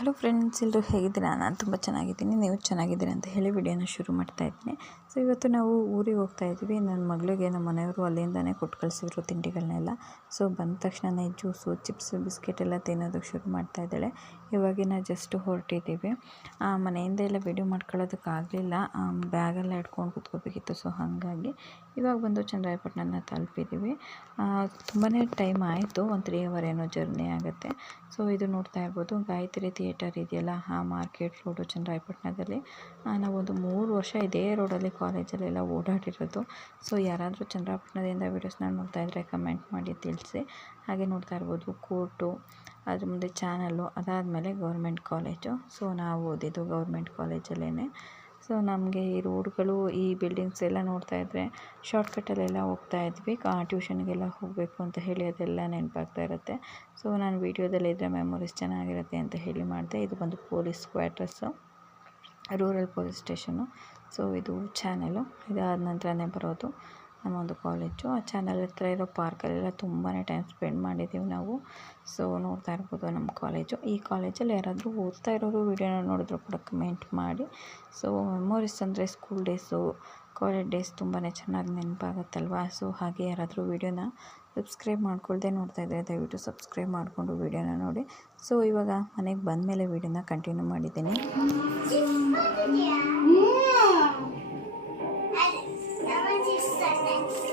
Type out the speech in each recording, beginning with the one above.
Hello friends, ಎಲ್ಲರೂ ಹೇಗಿದ್ದೀರಾ? ನಾನು ತುಂಬ ಚೆನ್ನಾಗಿದ್ದೀನಿ. ನೀವು ಚೆನ್ನಾಗಿದ್ದೀರಾ ಅಂತ ಹೇಳಿ ವಿಡಿಯೋನ ಶುರು ಮಾಡ್ತಾ ಇದ್ದೀನಿ. ಸೊ ಇವತ್ತು ನಾವು ಊರಿಗೆ ಹೋಗ್ತಾ ಇದ್ದೀವಿ. ನನ್ನ ಮಗಳಿಗೆ ನಮ್ಮ ಮನೆಯವರು ಅಲ್ಲಿಂದನೇ ಕೊಟ್ಟು ಕಳಿಸಿದ್ರು ತಿಂಡಿಗಳನ್ನೆಲ್ಲ. ಸೊ ಬಂದ ತಕ್ಷಣವೇ ಜ್ಯೂಸು, ಚಿಪ್ಸು, ಬಿಸ್ಕೆಟ್ ಎಲ್ಲ ತಿನ್ನೋದಕ್ಕೆ ಶುರು ಮಾಡ್ತಾ ಇದ್ದಾಳೆ. ಇವಾಗಿನ ಜಸ್ಟ್ ಹೊರಟಿದ್ದೀವಿ. ಮನೆಯಿಂದ ಎಲ್ಲ ವಿಡಿಯೋ ಮಾಡ್ಕೊಳ್ಳೋದಕ್ಕಾಗಲಿಲ್ಲ, ಬ್ಯಾಗೆಲ್ಲ ಇಟ್ಕೊಂಡು ಕೂತ್ಕೋಬೇಕಿತ್ತು. ಸೊ ಹಾಗಾಗಿ ಇವಾಗ ಬಂದು ಚನ್ನರಾಯಪಟ್ಟಣನ ತಲುಪಿದ್ದೀವಿ. ತುಂಬಾ ಟೈಮ್ ಆಯಿತು, ಒಂದು 3 hour ಏನೋ ಜರ್ನಿ ಆಗುತ್ತೆ. ಸೊ ಇದು ನೋಡ್ತಾ ಇರ್ಬೋದು, ಗಾಯತ್ರಿ ಥಿಯೇಟರ್ ಇದೆಯಲ್ಲ, ಆ ಮಾರ್ಕೆಟ್ ರೋಡು ಚನ್ನರಾಯಪಟ್ಟಣದಲ್ಲಿ. ನಾವೊಂದು 3 ವರ್ಷ ಇದೇ ರೋಡಲ್ಲಿ ಕಾಲೇಜಲ್ಲೆಲ್ಲ ಓಡಾಡಿರೋದು. ಸೊ ಯಾರಾದರೂ ಚನ್ನರಾಯಪಟ್ಟಣದಿಂದ ವೀಡಿಯೋಸ್ನ ನೋಡ್ತಾ ಇದ್ದರೆ ಕಮೆಂಟ್ ಮಾಡಿ ತಿಳಿಸಿ. ಹಾಗೆ ನೋಡ್ತಾ ಇರ್ಬೋದು ಕೋರ್ಟು, ಅದ್ರ ಮುಂದೆ ಚಾನಲ್ಲು, ಅದಾದಮೇಲೆ ಗೌರ್ಮೆಂಟ್ ಕಾಲೇಜು. ಸೊ ನಾವು ಓದಿದ್ದು ಗೌರ್ಮೆಂಟ್ ಕಾಲೇಜಲ್ಲೇ. ಸೊ ನಮಗೆ ಈ ರೋಡ್ಗಳು, ಈ ಬಿಲ್ಡಿಂಗ್ಸ್ ಎಲ್ಲ ನೋಡ್ತಾ ಇದ್ದರೆ ಶಾರ್ಟ್ಕಟ್ಟಲ್ಲೆಲ್ಲ ಹೋಗ್ತಾ ಇದ್ವಿ. ಟ್ಯೂಷನ್ಗೆಲ್ಲ ಹೋಗಬೇಕು ಅಂತ ಹೇಳಿ ಅದೆಲ್ಲ ನೆನಪಾಗ್ತಾ ಇರುತ್ತೆ. ಸೊ ನಾನು ವೀಡಿಯೋದಲ್ಲಿ ಇದ್ದರೆ ಮೆಮೊರೀಸ್ ಚೆನ್ನಾಗಿರುತ್ತೆ ಅಂತ ಹೇಳಿ ಮಾಡಿದೆ. ಇದು ಬಂದು police quarters, rural police station. So ಇದು ಚಾನಲು, ಇದಾದ ನಂತರನೇ ಬರೋದು ನಮ್ಮೊಂದು ಕಾಲೇಜು. ಆ ಚಾನಲ್ ಹತ್ರ ಇರೋ ಪಾರ್ಕಲ್ಲೆಲ್ಲ ತುಂಬಾ ಟೈಮ್ ಸ್ಪೆಂಡ್ ಮಾಡಿದ್ದೀವಿ ನಾವು. ಸೊ ನೋಡ್ತಾ ಇರ್ಬೋದು ನಮ್ಮ ಕಾಲೇಜು. ಈ ಕಾಲೇಜಲ್ಲಿ ಯಾರಾದರೂ ಓದ್ತಾ ಇರೋರು ವೀಡಿಯೋನ ನೋಡಿದ್ರು ಕೂಡ ಕಮೆಂಟ್ ಮಾಡಿ. ಸೊ ಮೆಮೊರೀಸ್ ಅಂದರೆ ಸ್ಕೂಲ್ ಡೇಸು, ಕಾಲೇಜ್ ಡೇಸ್ ತುಂಬಾ ಚೆನ್ನಾಗಿ ನೆನಪಾಗುತ್ತಲ್ವ. ಸೊ ಹಾಗೆ ಯಾರಾದರೂ ವೀಡಿಯೋನ ಸಬ್ಸ್ಕ್ರೈಬ್ ಮಾಡ್ಕೊಳ್ದೆ ನೋಡ್ತಾ ಇದ್ದರೆ ದಯವಿಟ್ಟು ಸಬ್ಸ್ಕ್ರೈಬ್ ಮಾಡಿಕೊಂಡು ವೀಡಿಯೋನ ನೋಡಿ. ಸೊ ಇವಾಗ ಮನೆಗೆ ಬಂದಮೇಲೆ ವೀಡಿಯೋನ ಕಂಟಿನ್ಯೂ ಮಾಡಿದ್ದೀನಿ.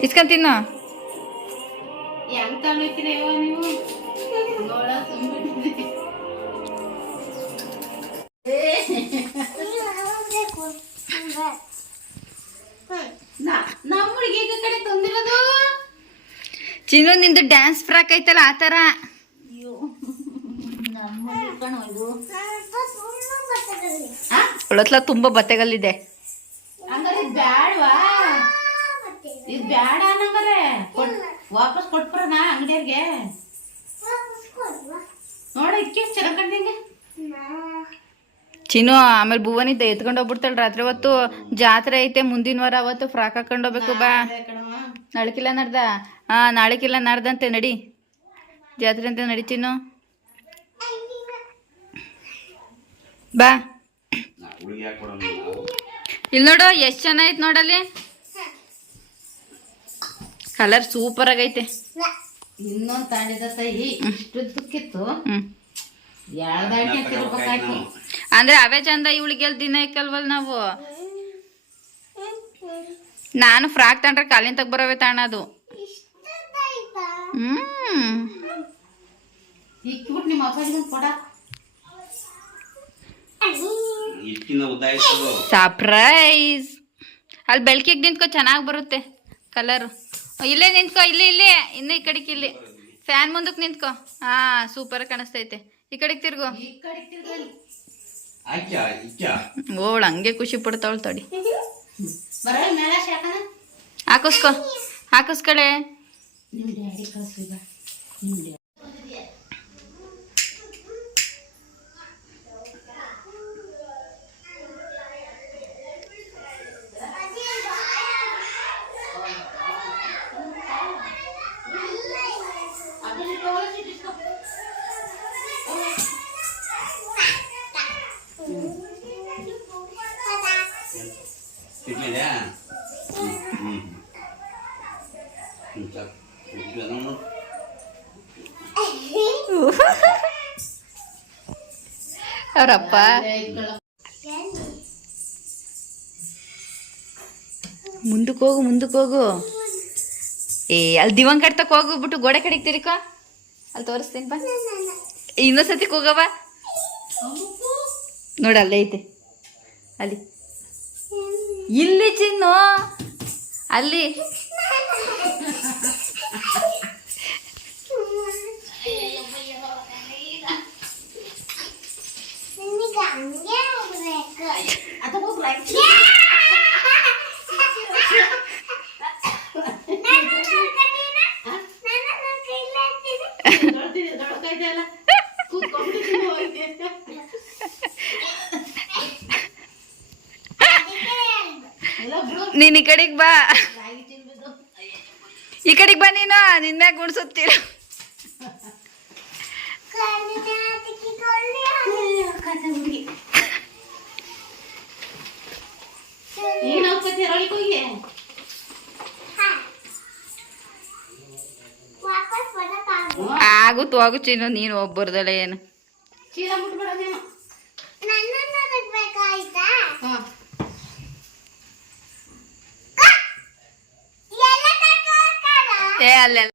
ಇಸ್ಕೊಂತೀನ ಹೆಂಗ್ ತಗೊಳ್ತೀರ ನೀವು ನಮ್ಮಳಿಗೆ ಈಗ ಕಡೆ ತಂದಿರೋದು ಚಿನ್ನು, ನಿಂದು ಡ್ಯಾನ್ಸ್ ಫ್ರಾಕ್ ಐತಲ್ಲ ಆ ಥರ. ಒಳತ್ಲ ತುಂಬ ಬಟ್ಟೆಗಳಿದೆ. ಹಂಗಾರೆ ಬ್ಯಾಡ್ವಾ? ಇದು ಬ್ಯಾಡ ಅನ್ನಂಗಾರೆ ವಾಪಸ್ ಕೊಟ್ಬಿಡೋಣ ಅಂಗಡಿಯವ್ರಿಗೆ. ನೋಡ ಇಕ್ಕೆ ಚೆನ್ನಾಗಿ ಕಂಡಿಂಗೆ ಚಿನ್ನು. ಆಮೇಲೆ ಭುವನಿದ್ದ ಎತ್ಕೊಂಡು ಹೋಗ್ಬಿಡ್ತಾಳೆ ರಾತ್ರಿ ಹೊತ್ತು. ಜಾತ್ರೆ ಐತೆ ಮುಂದಿನ ವಾರ, ಅವತ್ತು ಫ್ರಾಕ್ ಹಾಕೊಂಡು ಹೋಗ್ಬೇಕು. ಬಾ, ನಾಳೆಕಿಲ್ಲ ನಾಡ್ದ. ನಾಳೆಕಿಲ್ಲ ನಾಡ್ದಂತೆ ನಡಿ, ಜಾತ್ರೆ ಅಂತ ನಡಿ ಚಿನ್ನು. ಬಾ, ಇಲ್ಲಿ ನೋಡು ಎಷ್ಟು ಚೆನ್ನಾಗಿತ್ತು ನೋಡಲ್ಲಿ. ಕಲರ್ ಸೂಪರ್ ಆಗೈತೆ. ಇನ್ನೊಂದು ತಾಂಡಿದ ಸಹಿ ಇಷ್ಟುಕ್ಕಿತ್ತು. ಅಂದ್ರೆ ಅವೇ ಚಂದ. ಇವಳಿಗೆ ದಿನ ಇಕ್ಕಲ್ವಲ್ ನಾವು. ನಾನು ಫ್ರಾಕ್ ತಗೊಂಡ್ರೆ ಕಾಲಿನ ತಗ ಬರೋವೆ ತಾಣದು. ನಿಮ್ಮ ಅಪ್ಪಾಜಿಗೆ ಕೊಡ. ಸರ್ಪ್ರೈಸ್. ಅಲ್ಲಿ ಬೆಳಕಿಗೆ ನಿಂತ್ಕೊ, ಚೆನ್ನಾಗಿ ಬರುತ್ತೆ ಕಲರು. ಇಲ್ಲೇ ನಿಂತ್ಕೊ, ಇಲ್ಲಿ ಇನ್ನು ಈ ಕಡೆಗೆ, ಇಲ್ಲಿ ಫ್ಯಾನ್ ಮುಂದಕ್ಕೆ ನಿಂತ್ಕೊ. ಸೂಪರ್ ಕಾಣಿಸ್ತೈತೆ. ಈ ಕಡೆಗೆ ತಿರ್ಗು. ಓಳ್ ಹಂಗೆ ಖುಷಿ ಪಡ್ತಾವಳು. ತಡಿ ಹಾಕಿಸ್ಕಳೆ. ಅವರಪ್ಪ ಮುಂದಕ್ಕೆ ಹೋಗು. ಅಲ್ಲಿ ದಿವಂಗ್ ಕಟ್ತಕ್ ಹೋಗ್ಬಿಟ್ಟು ಗೋಡೆ ಕಡೆಗೆ ತಿರ್ಕೊ. ಅಲ್ಲಿ ತೋರಿಸ್ತೀನಿ ಬಾ. ಇನ್ನೊಂದ್ಸತಿ ಹೋಗವ. ನೋಡ ಅಲ್ಲೇ ಐತೆ, ಅಲ್ಲಿ ಇಲ್ಲಿ ಚಿನ್ನು, ಅಲ್ಲಿ. ನೀನ್ ಈ ಕಡೆಗೆ ಬಾ, ಈ ಕಡೆಗೆ ಬಾ. ನೀನು ನಿನ್ನ ಗುಡ್ಸುತ್ತೀರ. ಆಗುತ್ತು ಆಗು ಚಿನ್ನು, ನೀನು ಒಬ್ಬರದಲ್ಲ ಏನು. ಚೀಲ ಮುಟ್ಬೇಡ ನೀನು. ಹಾಂ ಏ ಅಲ್ಲೆಲ್ಲ.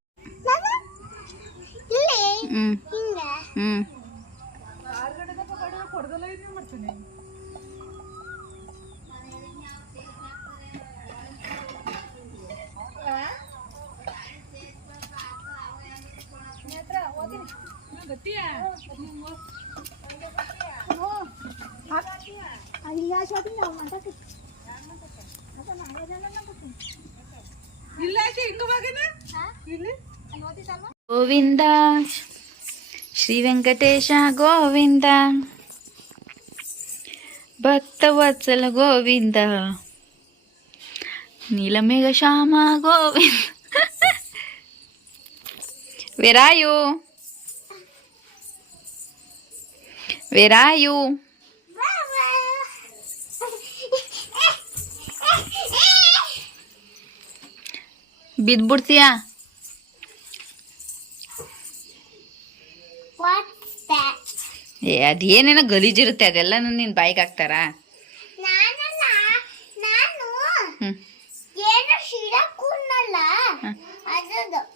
ಗೋವಿಂದ ಶ್ರೀ ವೆಂಕಟೇಶ ಗೋವಿಂದ, ಭಕ್ತವತ್ಸಲ Govinda, ನೀಲಮೇಘ Shyama Govinda. Where are you? Where are you? ಬಿದ್ಬಿಡ್ತೀಯಾ? ಏ ಅದೇನೇನೋ ಗಲೀಜಿರುತ್ತೆ, ಅದೆಲ್ಲ ನಿನ್ ಬಾಯಿಗೆ ಹಾಕ್ತಾರ?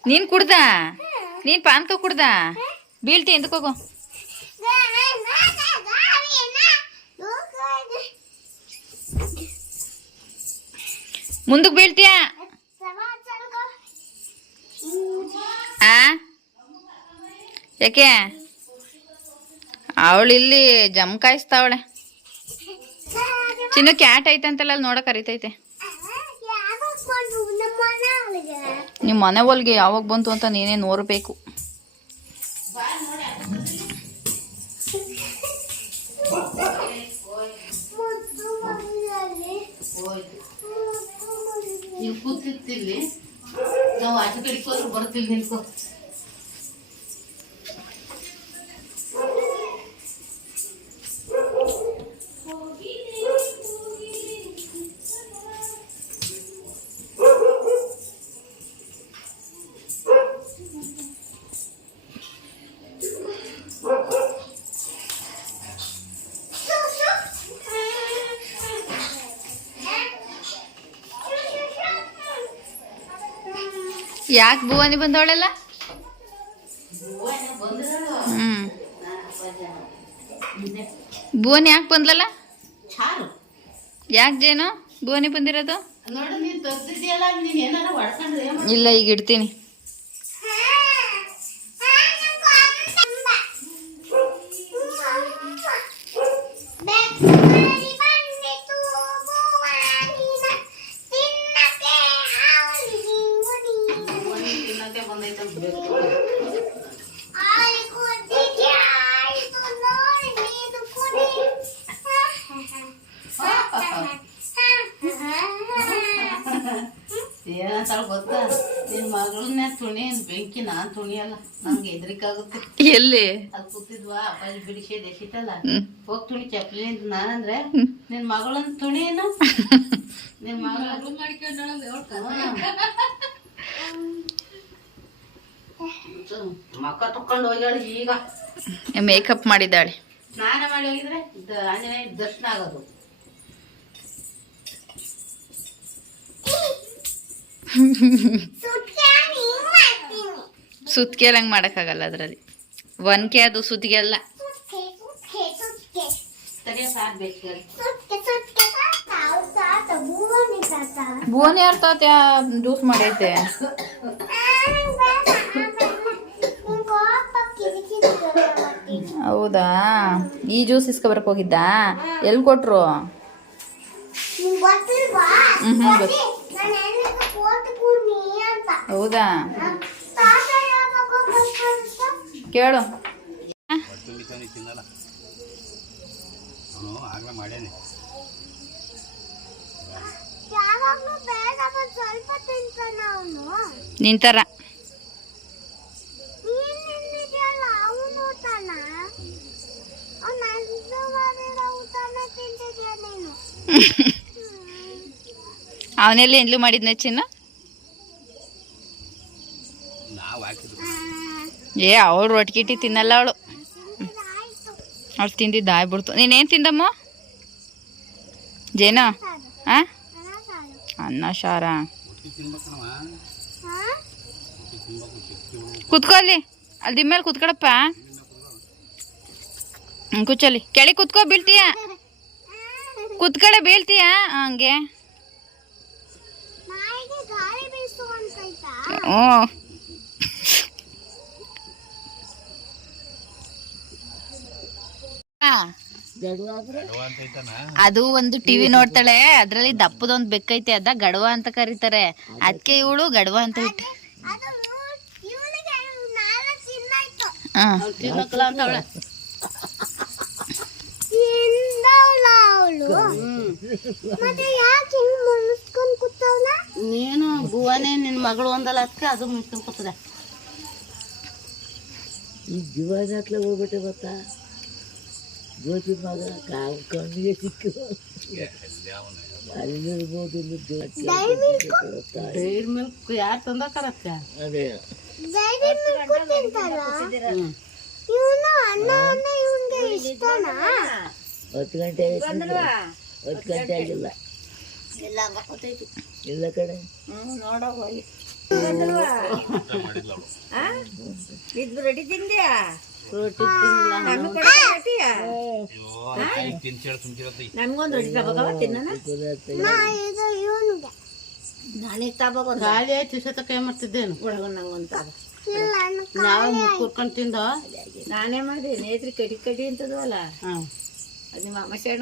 ನೀನ್ ಕುಡ್ದ? ನೀನ್ ಪಾನ್ಕ ಕುಡ್ದ? ಬೀಳ್ತಿ ಎಂದಕೋಗು. ಮುಂದಕ್ಕೆ ಬೀಳ್ತೀಯ? ಆ ಯಾಕೆ? ಅವಳು ಇಲ್ಲಿ ಜಮ್ ಕಾಯಿಸ್ತಾವಳೆ. ಚಿನ್ನ ಕ್ಯಾಟ್ ಐತಂತಲ್ಲ, ಅಲ್ಲಿ ನೋಡಕ್ ಕರಿತೈತೆ. ನಿಮ್ಮ ಮನೆ ಒಳಗೆ ಯಾವಾಗ ಬಂತು ಅಂತ ನೀನೇ ನೋಡ್ಬೇಕು. ನೀವು ಕೂತಿರ್ತಿಲ್ಲಿ, ನಾವು ಆಚೆ ಕಡೆಗೆ ಹೋದ್ರು ಬರ್ತಿಲ್ಲಿ ನಿಂತ್ಕೊ. ಯಾಕೆ ಭುವನಿ ಬಂದವಳೆಲ್ಲ? ಭುವನಿ ಯಾಕೆ ಬಂದ್ಲಲ್ಲ? ಯಾಕೆ ಜೇನು ಭುವನಿ ಬಂದಿರೋದು? ಇಲ್ಲ, ಈಗ ಇಡ್ತೀನಿ. ಏನಂತಾಳ ಗೊತ್ತಾ? ನಿನ್ ಮಗಳನ್ನ ತುಣಿ ಬೆಂಕಿ ನಾನ್ ತುಣಿಯಲ್ಲ, ನಂಗೆ ಹೆದ್ರಿಕಾಗುತ್ತೆ. ಎಲ್ಲಿ ಅದು ಕೂತಿದ್ವಾ ಅಪ್ಪಾಜಿ ಬಿಡಿಸಿ ದೇಶಿಟ್ಟಲ್ಲ, ಹೋಗ್ ತುಣಿ ಚಪ್ಪಲಿಂದ. ನಾನಂದ್ರೆ ನಿನ್ ಮಗಳನ್ನ ತುಣಿಯೇನು, ನಿನ್ ಮಗಳ ಮಕ್ಕ ತಕೊಂಡ್ ಹೋಗ್ಯಾಳ. ಈಗ ಮೇಕಪ್ ಮಾಡಿದ್ದಾಳೆ. ಸ್ನಾನ ಮಾಡಿ ಹೋಗಿದ್ರೆ ಆಂಜನೇಯ ದರ್ಶನ ಆಗೋದು. ಸುತ್ತಿಗೆ ಹಂಗೆ ಮಾಡೋಕ್ಕಾಗಲ್ಲ, ಅದರಲ್ಲಿ ಒನ್ಕೆ ಅದು ಸುತ್ತಿಗೆ ಅಲ್ಲ. ಭುವನಿ ಅರ್ಥ ಜ್ಯೂಸ್ ಮಾಡೈತೆ. ಹೌದಾ? ಈ ಜ್ಯೂಸ್ ಇಸ್ಕೊಬರಕ್ ಹೋಗಿದ್ದ? ಎಲ್ಲಿ ಕೊಟ್ರು? ಹೌದಾ? ಕೇಳು. ನಿಂತರ ಅವನೆಲ್ಲ ಎಂದ್ಲು ಮಾಡಿದ್ನ ಚಿನ್ನ? ಏ ಅವಳು ರೊಟ್ಟಿ ತಿನ್ನಲ್ಲ ಅವಳು. ಅವ್ಳು ತಿಂದಿದ್ದು ಆಗ್ಬಿಡ್ತು. ನೀನೇನು ತಿಂದಮ್ಮ ಜೇನು? ಹಾಂ, ಅನ್ನ ಸಾರ. ಕುತ್ಕೊಳ್ಳಿ ಅಲ್ಲಿ ಮೇಲೆ ಕುತ್ಕೊಳಪ್ಪ. ಕೂಚಲ್ಲಿ ಕೆಳಗೆ ಕುತ್ಕೋ, ಬೀಳ್ತೀಯ. ಕುತ್ಕಡೆ ಬೀಳ್ತೀಯ ಹಂಗೆ. ಹ್ಞೂ ಅದು ಒಂದು ಟಿವಿ ನೋಡ್ತಾಳೆ, ಅದ್ರಲ್ಲಿ ದಪ್ಪದೊಂದು ಬೆಕ್ಕೈತೆ, ಅದ ಗಡವ ಅಂತ ಕರೀತಾರೆ. ಅದಕ್ಕೆ ಇವಳು ಗಡವ ಅಂತ ಇಟ್ಟು ನೀನು ಭುವನೇ ನಿನ್ ಮಗಳು ಒಂದಲ್ಲ, ಅದಕ್ಕೆ ಅದು ಮುಚ್ಕೊಂಡ್ ಕೂತದೆ. ಈ ಜೀವನ ಹತ್ಲ ಹೋಗ್ಬಿಟ್ಟೆ ಗೊತ್ತಾ, ಜ್ಯೋತಿ ಮಗ ಕಣ್ಣಿಗೆ ಸಿಕ್ಕು ಅಲ್ಲಿರ್ಬೋದು. ಡೈರಿ ಮಿಲ್ಕ್ ಯಾರು ತಂದಕರತ್ತೆ? ಅದೇ ಹತ್ತು ಗಂಟೆ ಆಗಿಲ್ಲ. ಇಲ್ಲ ಕಡೆ ರೊಟ್ಟಿ ತಿಂದ್ಯಾ? ನನ್ಗೊಂದು ರೊಟ್ಟಿ ತಗೋವ ತಿನ್ನ. ಗಾಳಿ ಆಯ್ತು ಇಷ್ಟ ಕೈ ಮಾಡ್ತಿದ್ದೇನು ನಂಗೊಂದು ನಾವು ಕುರ್ಕೊಂಡು ತಿಂದ. ನಾನೇ ಮಾಡಿ ನೇತ್ರಿ ಕಡಿ ಕಡಿ ಅಂತದವಲ್ಲ, ಅದು ನಿಮ್ಮ ಅಮ್ಮ ಸೈಡ್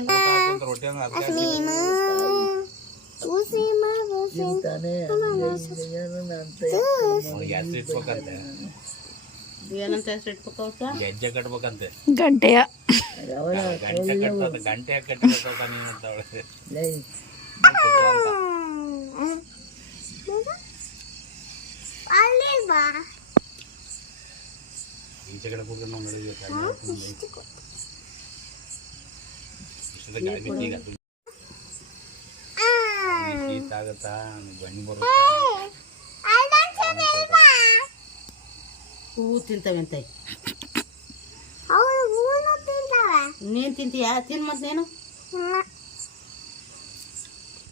ಏನಂತ ಹೆಸರು ಇಟ್ಬೇಕ? ಗೆಜ್ಜೆ ಕಟ್ಬೇಕಂತೆ. ಗಂಟೆಯ ಗಂಟೆ ಕಟ್ಟಬೇಕ ನೀನು ಅಂತ ಈಚೆ ಕಡೆ ಕೂತ್ಕೊಂಡು ನಾವು ನಡೆಯಬೇಕು. ಇಷ್ಟದ ಗಾಳಿ ಈಗ ಶೀತ ಆಗತ್ತಾ, ಬನ್ನಿ ಬರುತ್ತಾ? ಹೂವು ತಿಂತವೆ ನೀನ್ ತಿಂತೀಯ? ತಿನ್ ಮತ್ ನೀನು